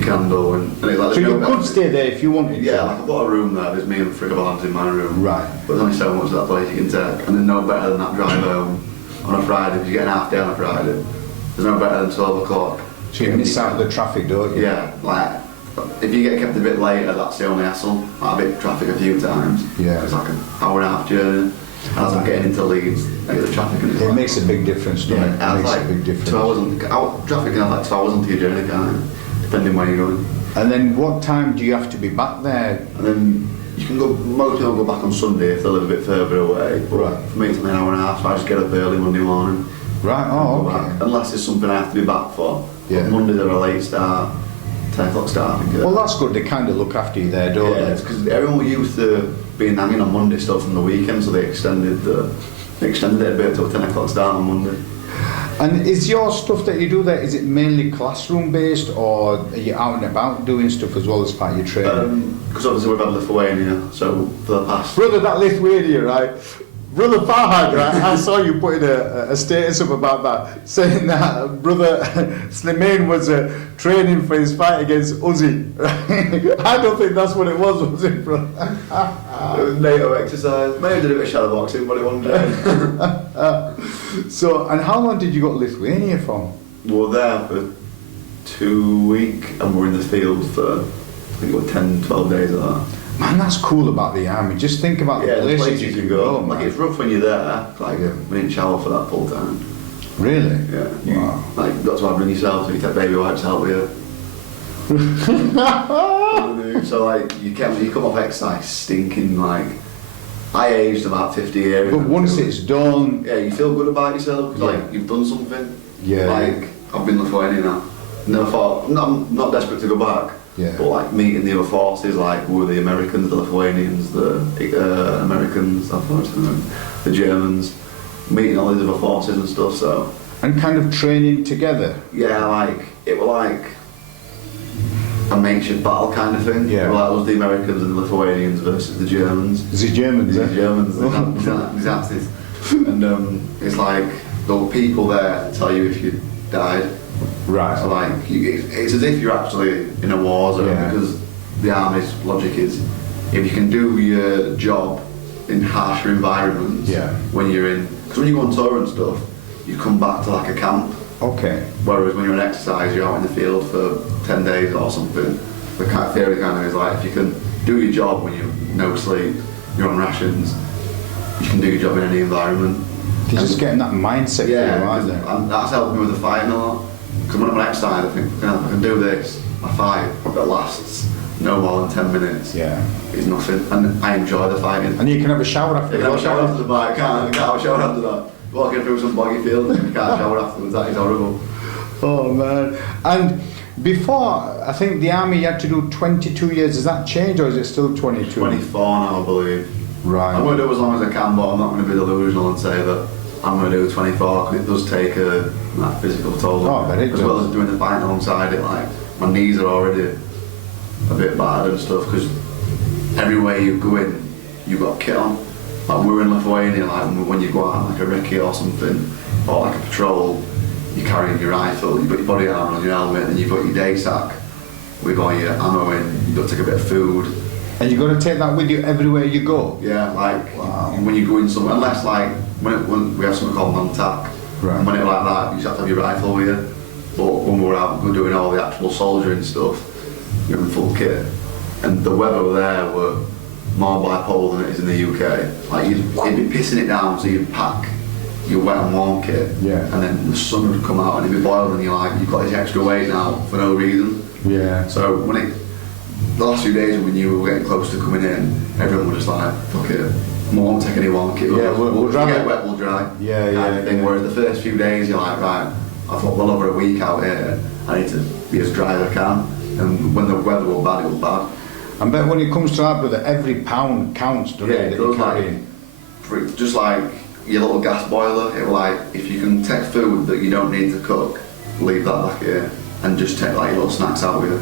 can do. And it's like so you could stay there if you wanted. Yeah, like I've got a room there. There's me and three lads in my room. Right. But there's only so much that place you can take, and there's no better than that drive home on a Friday because you get an half day on a Friday. There's no better than 12 o'clock. So you miss out the traffic, don't you? Yeah, like if you get kept a bit later, that's the only hassle. I've hit traffic a few times. Yeah. It's like an hour and a half journey. As I'm getting into Leeds, the traffic and it makes a big difference, doesn't it? It makes a big difference. 2 hours traffic can have like 2 hours onto your journey time, depending where you're going. And then what time do you have to be back there? And then you can go. Most people go back on Sunday if they live a bit further away. But for me, it's an hour and a half, so I just get up early Monday morning. Right. Oh, okay. Back. Unless there's something I have to be back for. Yeah. But Monday they're a late start, 10 o'clock start. I think. Well, that's good. They kind of look after you there, don't they? Yeah, because everyone was used to being hanging on Monday stuff from the weekend, so they extended it a bit to a 10 o'clock start on Monday. And is your stuff that you do there, is it mainly classroom based, or are you out and about doing stuff as well as part of your training? Because obviously we've had Lithuania, so for the past... Brother, that Lithuania, right? Brother Farhad, right? I saw you putting a status up about that, saying that Brother Slimane was training for his fight against Uzi. Right? I don't think that's what it was it, brother? It was NATO exercise. Maybe did a bit of shadow boxing, but it wasn't. So, and how long did you go to Lithuania for? We were there for 2 weeks, and we were in the field for, I think it was 10, 12 days of that. Man, that's cool about the army. Just think about the places you can go. Like it's rough when you're there. Like we didn't shower for that full time. Really? Yeah. Wow. Like you've got to have bring yourself, so you take baby wipes to help you. So like you come off exercise stinking like. I aged about 50 years. But once it's done, yeah, you feel good about yourself because like you've done something. Yeah. Like I've been Lithuania now. Never thought. I'm not desperate to go back. Yeah. But like meeting the other forces, like were the Americans, the Lithuanians, the Americans, the Germans, meeting all these other forces and stuff. So. And kind of training together. Yeah, like it was like a makeshift battle kind of thing. Yeah. Like it was the Americans and the Lithuanians versus the Germans. The Germans. The Germans. Exactly. And it's like there were people there to tell you if you died. Right. So like it's as if you're actually in a war zone because the army's logic is if you can do your job in harsher environments when you're in, because when you go on tour and stuff you come back to like a camp. Okay. Whereas when you're on exercise, you're out in the field for 10 days or something. The kind of theory kind of is like, if you can do your job when you no sleep, you're on rations, you can do your job in any environment. You're just getting that mindset, yeah, aren't they? And that's helped me with the fighting a lot. Because when I'm on exercise, I think, if I can do this, my fight that lasts no more than 10 minutes. Yeah. It's nothing, and I enjoy the fighting. And you can have a shower after. You can have a shower after the fight. I can't have a shower after that. Walking through some boggy field and you can't shower afterwards. That is horrible. Oh man! And before, I think the army you had to do 22 years. Has that changed, or is it still 22? 24 now, I believe. Right. I'm going to do as long as I can, but I'm not going to be delusional and say that I'm going to do 24 because it does take a physical toll. Oh, but it as does. well as doing the fighting alongside it, like my knees are already a bit bad and stuff because everywhere you go in, you've got kit on. Like we're in Lithuania, like when you go out on like a recce or something, or like a patrol, you're carrying your rifle, you've got your body armour on your helmet, and you've got your day sack with all your ammo in, you've got to take a bit of food. And you've got to take that with you everywhere you go? Yeah, like wow. when you go in somewhere, unless like when we have something called non-tac, right. and when it's like that, you just have to have your rifle with you. But when we're out doing all the actual soldiering stuff, you're in full kit. And the weather there were more bipolar than it is in the UK. Like it'd be pissing it down, so you'd pack your wet and warm kit, yeah. and then the sun would come out and it'd be boiling, and you're like, you've got this extra weight now for no reason. Yeah. So the last few days when you were getting close to coming in, everyone was just like, fuck it, we won't take any warm kit. Yeah, we'll dry. Get wet, we'll dry. Yeah, kind of thing. Whereas the first few days you're like, right, I've got well over a week out here, I need to be as dry as I can. And when the weather was bad, it was bad. I bet when it comes to that, brother, every pound counts, doesn't it? It does, like, just like your little gas boiler, it will like, if you can take food that you don't need to cook, leave that back here, and just take like your little snacks out with you.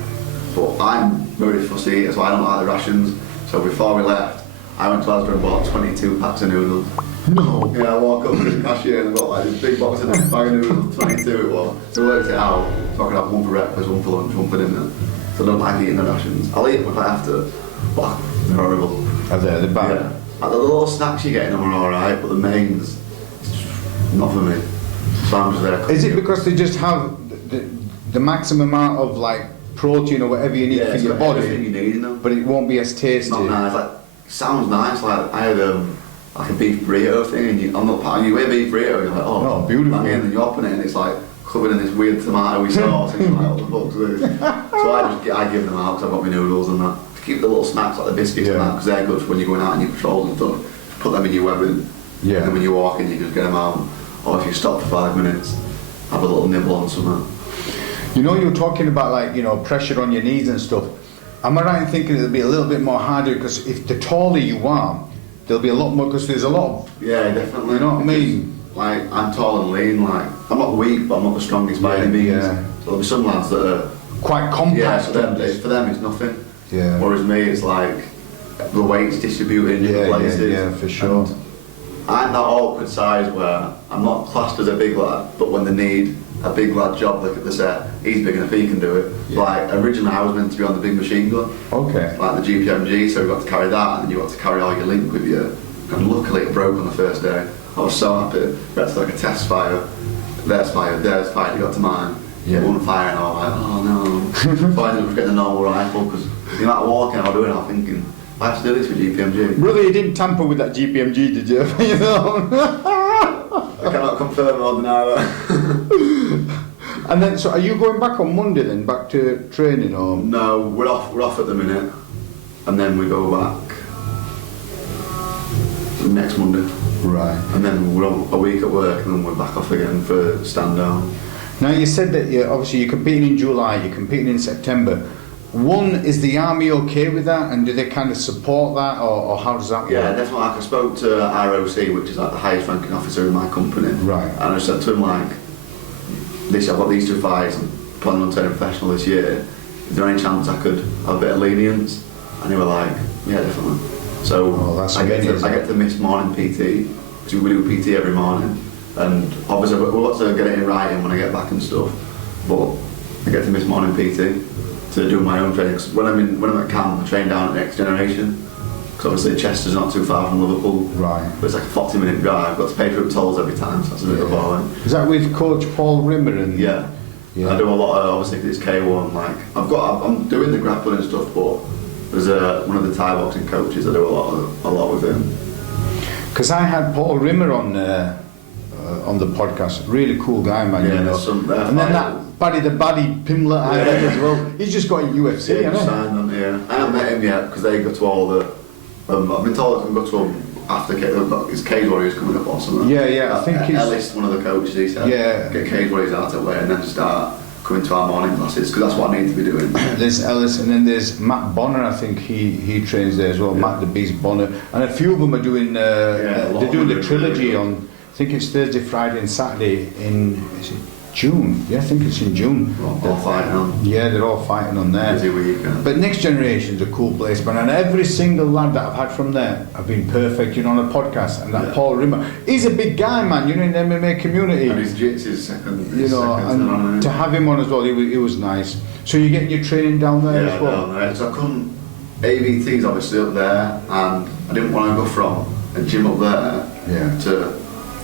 But I'm very fussy eater, so I don't like the rations. So before we left, I went to Asda and bought 22 packs of noodles. No. Yeah, I walk up to the cashier and I got like this big box of bag of noodles, 22 it was. So I worked it out, so I could have one for breakfast, one for lunch, one for dinner. So I don't like eating the rations. I'll eat them if I have to, but they're horrible. Are they? They're bad? Yeah. Like the little snacks you get in them are alright, but the mains, it's just not for me. So I'm just there. Is it because they just have the maximum amount of like protein or whatever you need for your body, everything you need in them, but it won't be as tasty? Not nice. Like, sounds nice. Like I had like a beef burrito thing, and I'm not part. You eat beef burrito, and you're like, oh, beautiful. And then you open it, and it's like covered in this weird tomato sauce, and you're like, what the fuck's this? So I give them out because I've got my noodles and that. To keep the little snacks like the biscuits and that, because they're good for when you're going out on your patrols and stuff. Put them in your weapon, and then when you're walking, you just get them out. Or if you stop for 5 minutes, have a little nibble on something. You know, you're talking about like, you know, pressure on your knees and stuff. Am I right in thinking it'll be a little bit more harder because if the taller you are, there'll be a lot more, because there's a lot of... Yeah, definitely. You know what I mean? Like, I'm tall and lean, like, I'm not weak, but I'm not the strongest by any means. So there'll be some lads that are... quite compact. Yeah, so for them it's nothing. Yeah. Whereas me, it's like, the weight's distributed in different places. Yeah, for sure. And I'm that awkward size where I'm not classed as a big lad, but when they need a big lad job, look at the set, he's big enough, he can do it. Yeah. Like, originally I was meant to be on the big machine gun. Okay. Like the GPMG, so we got to carry that, and then you got to carry all your link with you. And luckily it broke on the first day. I was so happy. We had to like a test fire. Theirs fired, you got to mine. Yeah. One fire, and I was like, oh no. So I ended up getting a normal rifle, because the amount of walking I was doing, I was thinking, I have to do this for GPMG. Brother, you didn't tamper with that GPMG, did you? You know? I cannot confirm or deny that. And then, so are you going back on Monday then, back to training, or? No, we're off at the minute, and then we go back next Monday. Right. And then we're on a week at work, and then we're back off again for stand down. Now you said that obviously you're competing in July, you're competing in September. One, is the army okay with that, and do they kind of support that, or how does that work? Yeah, definitely. Like I spoke to ROC, which is like the highest ranking officer in my company. Right. And I said to him like, I've got these two fights, I'm planning on turning professional this year. Is there any chance I could have a bit of lenience? And they were like, yeah, definitely. So I get to miss morning PT, because we do PT every morning. And obviously we've got to get it in writing when I get back and stuff. But I get to miss morning PT to do my own training. Cause when I'm at camp, I train down at Next Generation. Because Because obviously Chester's not too far from Liverpool. Right. But it's like a 40-minute drive. I've got to pay for tolls every time, so that's a bit of a ball. Is that with Coach Paul Rimmer? And Yeah. I do a lot of, obviously, 'cause it's K1. Like I'm doing the grappling and stuff, but there's one of the Thai boxing coaches. I do a lot with him. Because I had Paul Rimmer on the podcast. Really cool guy, man. Yeah, you know. And then that Paddy the Baddy Pimlet I had as well. He's just got in UFC, yeah, hasn't signed them, yeah. I haven't met him yet because they go to all the. I've been told I can go to them after his Cage Warriors coming up or something. Yeah, I think he's. Enlist, one of the coaches, he said. Yeah. Get Cage Warriors out of the way and then start coming to our morning classes because that's what I need to be doing. There's Ellis, and then there's Matt Bonner. I think he trains there as well. Yeah. Matt the Beast Bonner, and a few of them are doing. They're doing the trilogy on. I think it's Thursday, Friday, and Saturday in June. Yeah, I think it's in June. All fighting on. Yeah, they're all fighting on there. Busy weekend. But Next Generation's a cool place, man. And every single lad that I've had from there have been perfect, you know, on a podcast. And that Paul Rimmer, he's a big guy, man, you know, in the MMA community. And his jiu-jitsu's second. You know, and to have him on as well, it was nice. So you're getting your training down there as well? Yeah, down there. So I couldn't. AVT's obviously up there, and I didn't want to go from a gym up there to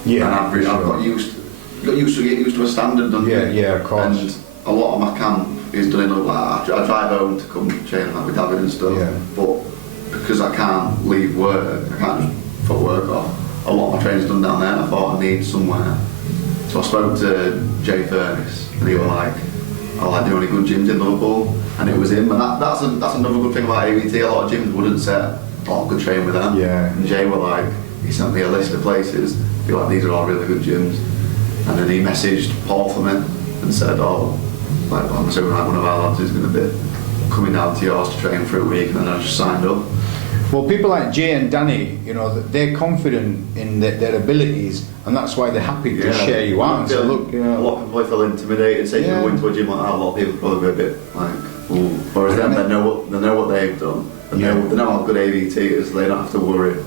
an average. Sure. Got used to a standard, don't you? Yeah, of course. And a lot of my camp is done in like I drive home to come train like with David and stuff. Yeah. But because I can't leave work, I can't just put work off. A lot of my training's done down there, and I thought I need somewhere. So I spoke to Jay Furnace, and he was like, "Oh, like, do any good gyms in Liverpool?" And it was him, and that's another good thing about AVT. A lot of gyms wouldn't say, "Oh, good train with them." Yeah. And Jay were like, he sent me a list of places. He was like, "These are all really good gyms." And then he messaged Paul for me and said, "Oh, like I'm assuming like one of our lads is going to be coming down to yours to train for a week," and then I just signed up. Well, people like Jay and Danny, you know, they're confident in their abilities, and that's why they're happy to share you out and say, "Look, you know." A lot of people feel intimidated, say you go into a gym like that. A lot of people probably be a bit like, ooh. Whereas them, they know what they've done, and they know how good AVT is. They don't have to worry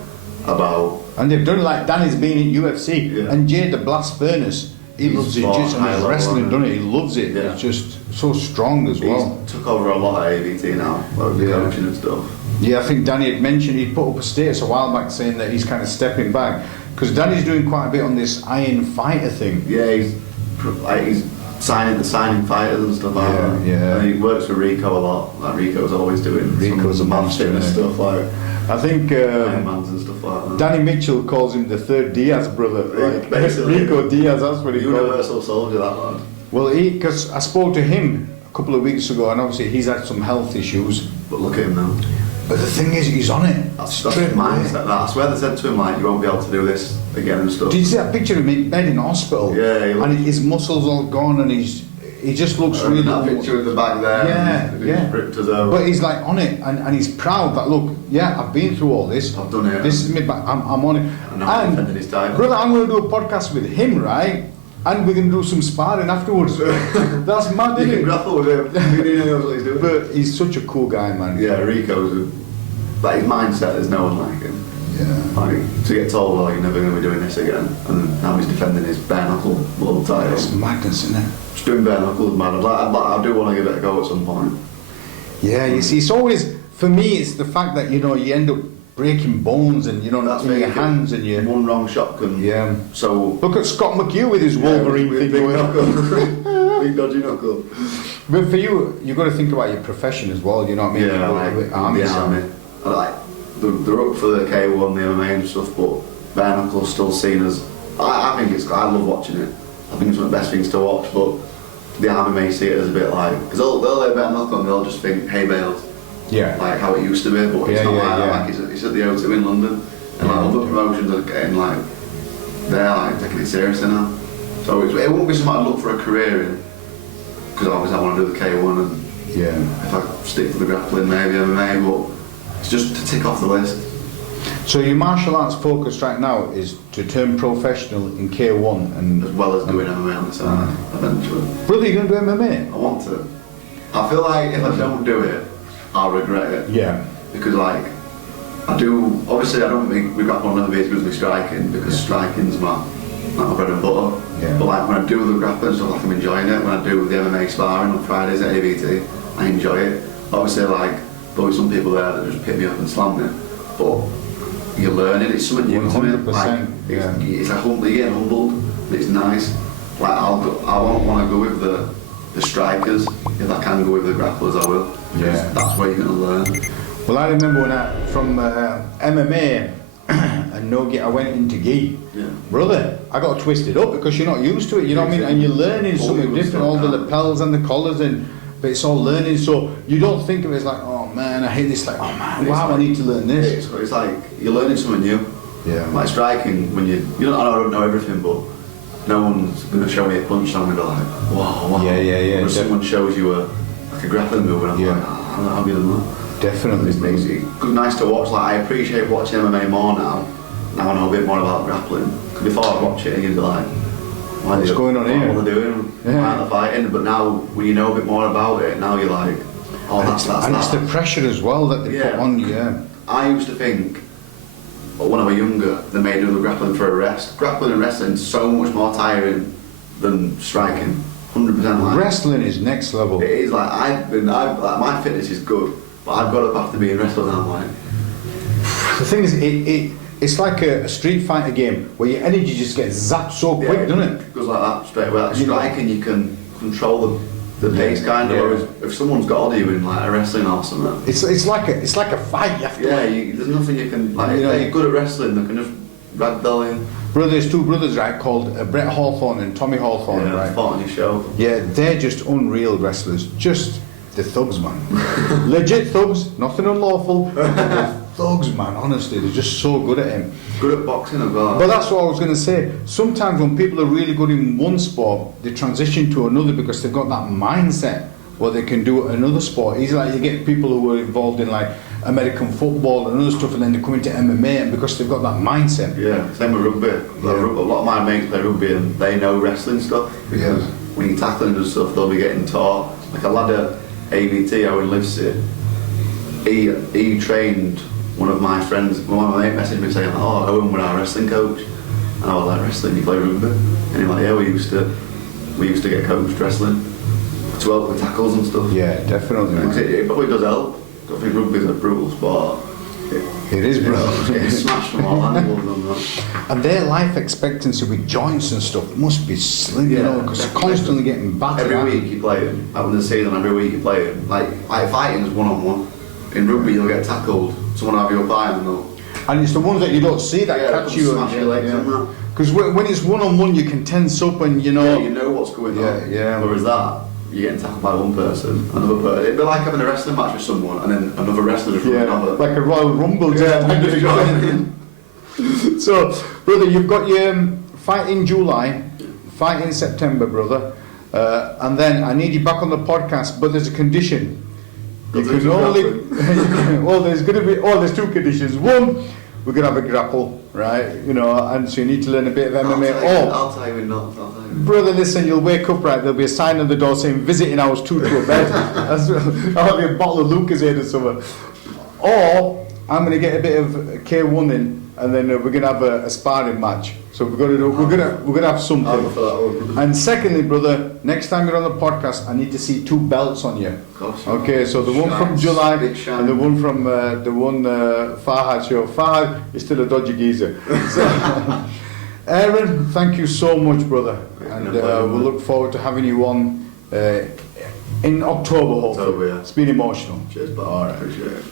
about. And they've done like Danny's been in UFC, and Jay the Blast Furnace, he loves it, just and his wrestling, doesn't he? He loves it. Yeah. It's just so strong as well. He's took over a lot of AVT now, like the coaching and stuff. Yeah, I think Danny had mentioned he'd put up a status a while back saying that he's kind of stepping back because Danny's doing quite a bit on this Iron Fighter thing. Yeah, he's signing fighters and stuff like that. Yeah. And he works for Rico a lot. Like Rico's always doing Rico's some monster and stuff like. I think and stuff like that. Danny Mitchell calls him the third Diaz brother. Like, basically, Rico Diaz, that's what he calls him. Universal soldier, that lad. Well, because I spoke to him a couple of weeks ago, and obviously he's had some health issues. But look at him now. But the thing is, he's on it. That's mindset. I swear they said to him like, "You won't be able to do this again and stuff." Did you see that picture of him in bed in hospital? Yeah. And his muscles all gone, and he just looks really. That picture in the back there. Yeah. Ripped us over. But he's like on it, and he's proud that look, I've been through all this. I've done it. This is me back. I'm on it. I'm defending his title. Brother, I'm going to do a podcast with him, right? And we're going to do some sparring afterwards. That's mad, isn't it? You can grapple with him. He knows what he's doing. But he's such a cool guy, man. Yeah, Rico's like his mindset. There's no one like him. Yeah. Like to get told, "Oh, you're never going to be doing this again," and now he's defending his bare knuckle world title. It's madness, isn't it? Just doing bare knuckles, man. I do want to give it a go at some point. Yeah, you see, it's always for me. It's the fact that you end up breaking bones and that's in your hands and you one wrong shot can. Yeah. So look at Scott McHugh with his Wolverine thing going on. Big dodgy knuckle. But for you, you've got to think about your profession as well. You know what I mean? Yeah, like army. Like they're up for the K1, the MMA and stuff, but bare knuckle's still seen as. I think it's. I love watching it. I think it's one of the best things to watch, but the army may see it as a bit like because they'll lay bare knuckle and they'll just think hay bales. Yeah. Like how it used to be, but it's not like that. Like it's at the O2 in London, and like other promotions are getting like they're like taking it seriously now. So it won't be something I'd look for a career in, because obviously I want to do the K1 and if I stick to the grappling maybe MMA, but it's just to tick off the list. So your martial arts focus right now is to turn professional in K1 and as well as doing MMA on the side eventually. Brother, you're going to do MMA? I want to. I feel like if I don't do it, I'll regret it. Yeah. Because like I do. Obviously, I don't think we got one of the videos with me striking because striking's my bread and butter. Yeah. But like when I do the grappling stuff, like I'm enjoying it. When I do the MMA sparring on Fridays at AVT, I enjoy it. Obviously, like there'll be some people there that just pick me up and slam me. but you're learning. It's something new to me. 100%. Yeah. It's like you're getting humbled. And it's nice. Like I won't want to go with the strikers. If I can go with the grapplers, I will. Yeah. That's where you're going to learn. Well, I remember when from MMA and no gi, I went into gi. Yeah. Brother, I got twisted up because you're not used to it. You know what I mean? And you're learning something different. All the lapels and the collars but it's all learning. So you don't think of it as like, oh man, I hate this. Like, oh man, wow, I need to learn this. It's like you're learning something new. Yeah. Like striking, when I don't know everything, but no one's going to show me a punch, and I'm going to be like, wow. Yeah. When someone shows you a grappling move, and I'm like, how good am I? Definitely. It's nice to watch. Like I appreciate watching MMA more now. Now I know a bit more about grappling. Because before I'd watch it and you'd be like, what's going on here? What are they doing? Why aren't they fighting? But now, when you know a bit more about it, now you're like, oh, that's and it's the pressure as well that they put on you. Yeah. I used to think, when I was younger, they made another grappling for a rest. Grappling and wrestling is so much more tiring than striking. 100% like. Wrestling is next level. It is like my fitness is good, but I've got to have to be in wrestling now. Like the thing is, it's like a street fighter game where your energy just gets zapped so quick, doesn't it? It goes like that straight away. Like striking, you can control the pace kind of. Whereas if someone's got to do in like a wrestling or something, it's like a fight. You have to there's nothing you can like. If you're good at wrestling, they can just ragdoll in. There's two brothers, right, called Brett Hawthorne and Tommy Hawthorne, right? Fought on your show. Yeah, they're just unreal wrestlers. Just the thugs, man. Legit thugs, nothing unlawful. They're thugs, man. Honestly, they're just so good at him. Good at boxing as well. But that's what I was going to say. Sometimes when people are really good in one sport, they transition to another because they've got that mindset where they can do another sport. It's like you get people who are involved in like American football and other stuff, and then they come into MMA, and because they've got that mindset. Yeah, same with rugby. Like, a lot of my mates play rugby and they know wrestling stuff because when you're tackling and stuff, they'll be getting taught. Like a lad at AVT, Owen Livesey, he trained one of my friends. One of my mates messaged me saying, "Oh, Owen was our wrestling coach," and I was like, "Wrestling? You play rugby?" And he's like, "Yeah, we used to get coached wrestling to help with tackles and stuff." Yeah, definitely. It probably does help. I think rugby's a brutal sport. It is brutal. Getting smashed from all angles and that. And their life expectancy with joints and stuff must be slim, you know, because they're constantly getting battered. Every week you play it. Out in the season, every week you play it. Like fighting is one-on-one. In rugby, you'll get tackled. Someone will have you up high and they'll... And it's the ones that you don't see that catch you. Smash your legs and that. Because when it's one-on-one, you can tense up and you know... Yeah, you know what's going on. Yeah. Whereas that, you're getting tackled by one person, another person. It'd be like having a wrestling match with someone and then another wrestler just running over. Like a Royal Rumble. So, brother, you've got your fight in July, fight in September, brother. And then I need you back on the podcast, but there's a condition. You can only... there's two conditions. One, we're going to have a grapple, right? You know, and so you need to learn a bit of MMA. I'll tell you not. Brother, listen, you'll wake up, right? There'll be a sign on the door saying visiting hours 2 to a bed. I'll have a bottle of Lucasade or something. Or I'm going to get a bit of K1 in, and then we're going to have a sparring match. So we're going to have something. And secondly, brother, next time you're on the podcast, I need to see 2 belts on you. Of course. Okay, so the one from July and the one from Farhad show. Farhad is still a dodgy geezer. So, Aaron, thank you so much, brother, and we'll look forward to having you on in October, hopefully. It's been emotional. Cheers, bud. All right. Appreciate it.